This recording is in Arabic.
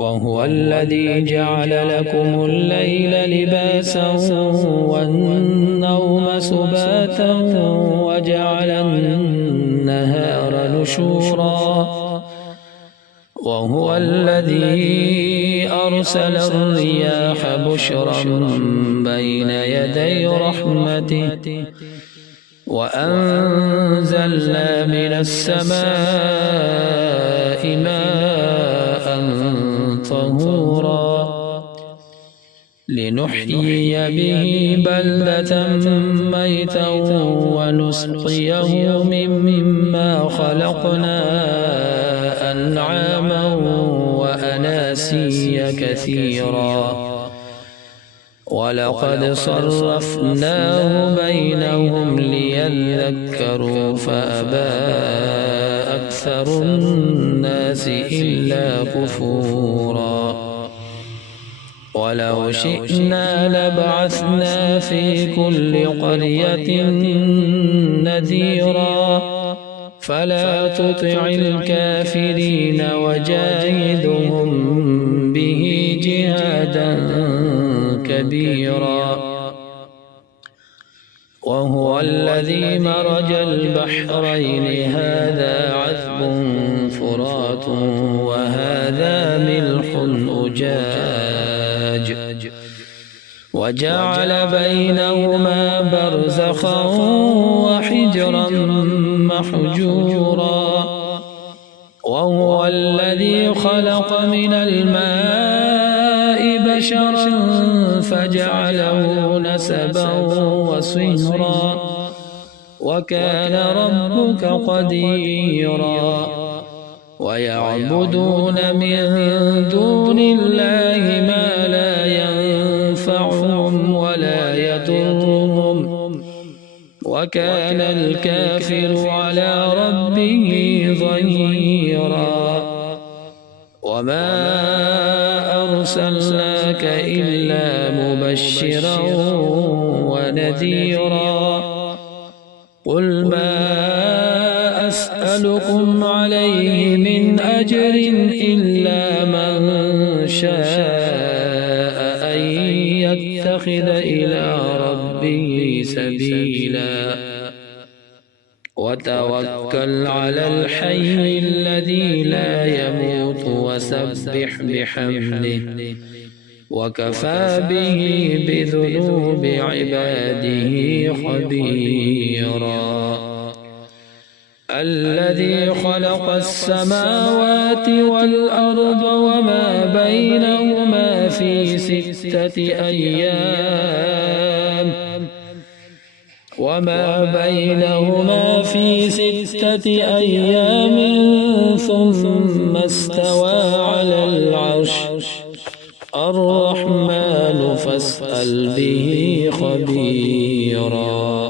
وهو الذي جعل لكم الليل لباسا والنوم سباتا وجعل النهار نشورا وهو الذي أرسل الرياح بشرا بين يدي رحمته وأنزلنا من السماء ماء طهورا لنحيي به بلدة ميتا ونسقيه مما خلقنا أنعاما وأناسيا كثيرا ولقد صرفناه بينهم ليذكروا فأبى أكثر الناس إلا كفورا ولو شئنا لبعثنا في كل قرية نذيرا فلا تطع الكافرين وجاهدهم به جهادا كبيرا وهو الذي مرج البحرين هذا عذب فرات وهذا ملح أجاج وجعل بينهما برزخا وحجرا محجورا وهو الذي خلق من الماء بشرا فجعله نسبا وصهرا وكان ربك قديرا ويعبدون من دون الله ما لا ينفعهم ولا يضرهم وكان الكافر على ربه ظهيرا وما أرسلناك إلا مبشرا ونذيرا قل ما أسألكم عليه من أجر إلا من شاء أن يتخذ إلى ربه سبيلا وتوكل على الحي الذي لا يموت وسبح بحمده وكفى به بذنوب عباده خبيرا الذي خلق السماوات والأرض وما في 6 أيام ثم استوى على العرش الرحمن فاسأل به خبيرا